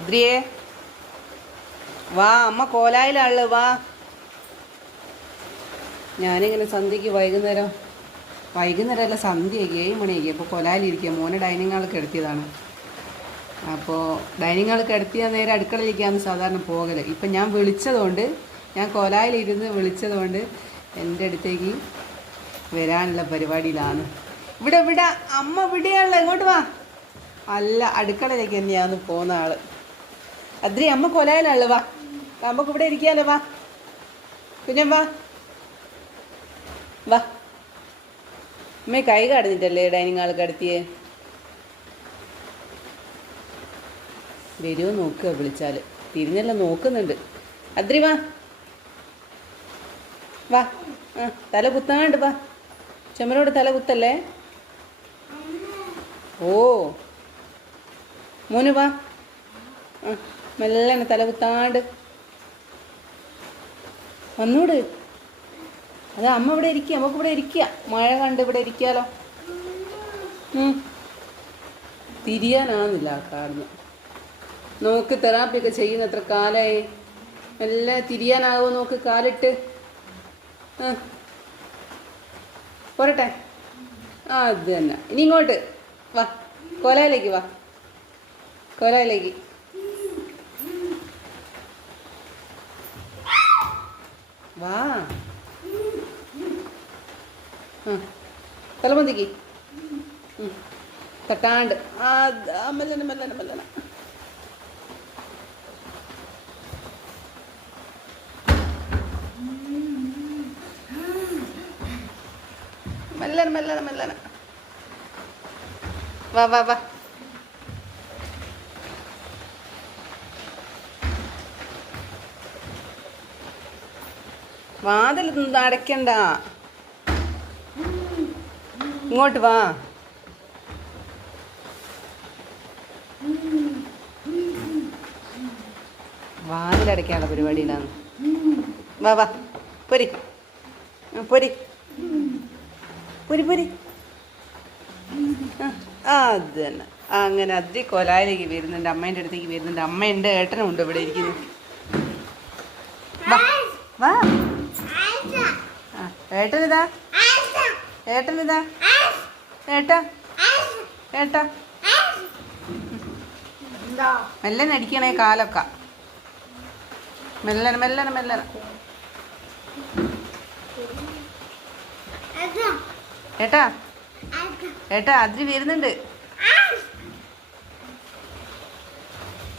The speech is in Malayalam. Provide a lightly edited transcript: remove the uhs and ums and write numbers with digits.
ഉദ്രിയേ വാ, അമ്മ കോലായിലാള് വാ. ഞാനിങ്ങനെ സന്ധ്യക്ക് വൈകുന്നേരമല്ല സന്ധ്യയ്ക്ക് 7 മണിയൊക്കെ അപ്പോൾ കൊലായിലിരിക്കുക. മോനെ ഡൈനിങ് ഹാളിൽ കിടത്തിയതാണ്. അപ്പോൾ ഡൈനിങ് ഹാളിൽ കിടത്തിയാൽ നേരെ അടുക്കളയിലേക്കാണ് സാധാരണ പോകല്. ഇപ്പം ഞാൻ കോലായിലിരുന്ന് വിളിച്ചതുകൊണ്ട് എൻ്റെ അടുത്തേക്ക് വരാനുള്ള പരിപാടിയിലാണ്. ഇവിടെ അമ്മ ഇവിടെയാണല്ലോ, ഇങ്ങോട്ട് വാ. അല്ല, അടുക്കളയിലേക്ക് തന്നെയാണ് പോകുന്ന ആള്. അദ്രി, അമ്മ കൊലായിലാള് വാ, നമുക്ക് ഇവിടെ ഇരിക്കാലോ. വാ കുഞ്ഞം വാ വാ. അമ്മ കൈ കടഞ്ഞിട്ടല്ലേ ഡൈനിങ് ഹാളിൽ കിടത്തിയേ. വരുമോ നോക്കുക, വിളിച്ചാൽ തിരിഞ്ഞെല്ലാം നോക്കുന്നുണ്ട്. അദ്രി വാ വാ. തല കുത്താണ്ട് വാ, ചുമരോട് തല കുത്തല്ലേ. ഓ മോന് വാ, മെല്ലനെ തല കുത്താണ്ട് വന്നൂട്. അത് അമ്മ ഇവിടെ ഇരിക്കുക, നമുക്ക് ഇവിടെ ഇരിക്കുക. മഴ കണ്ട് ഇവിടെ ഇരിക്കാലോ. തിരിയാനാവുന്നില്ല ആൾക്കാർന്ന്. നോക്ക്, തെറാപ്പിയൊക്കെ ചെയ്യുന്ന എത്ര കാലമായി. എല്ലാം തിരിയാനാകുമോ നോക്ക്, കാലിട്ട്. പോരട്ടെ. അത് തന്നെ. ഇനി ഇങ്ങോട്ട് വാ, കൊലയിലേക്ക് വാ, കൊലയിലേക്ക്. വാ, തലമന്തിക്ക് തട്ടാണ്ട്. മെല്ലന മെല്ലന മെല്ലന. മെല്ലന മെല്ലന മെല്ലന. വാ വാ വാ. വാതിൽ അടയ്ക്കണ്ട, ഇങ്ങോട്ട് വാ. വാതിലടയ്ക്കാനുള്ള പരിപാടിയിലാണ്. വാ വാ, പൊരി പൊരി പൊരി പൊരി. അത് തന്നെ. അങ്ങനെ അദ്രി കൊലായിലേക്ക് വരുന്നുണ്ട്, അമ്മേൻ്റെ അടുത്തേക്ക് വരുന്നുണ്ട്. അമ്മയുണ്ട്, ഏട്ടനും ഉണ്ട് ഇവിടെ ഇരിക്കുന്നു. വാ വാ. ഏട്ടനിതാ, ഏട്ടനിതാ, ഏട്ടാ ഏട്ടാ. മെല്ലനെ അടിക്കണേ കാലൊക്കെ. മെല്ലനെ മെല്ലനെ മെല്ലനെ. ഏട്ടാ ഏട്ടാ, അദ്രി വരുന്നുണ്ട്.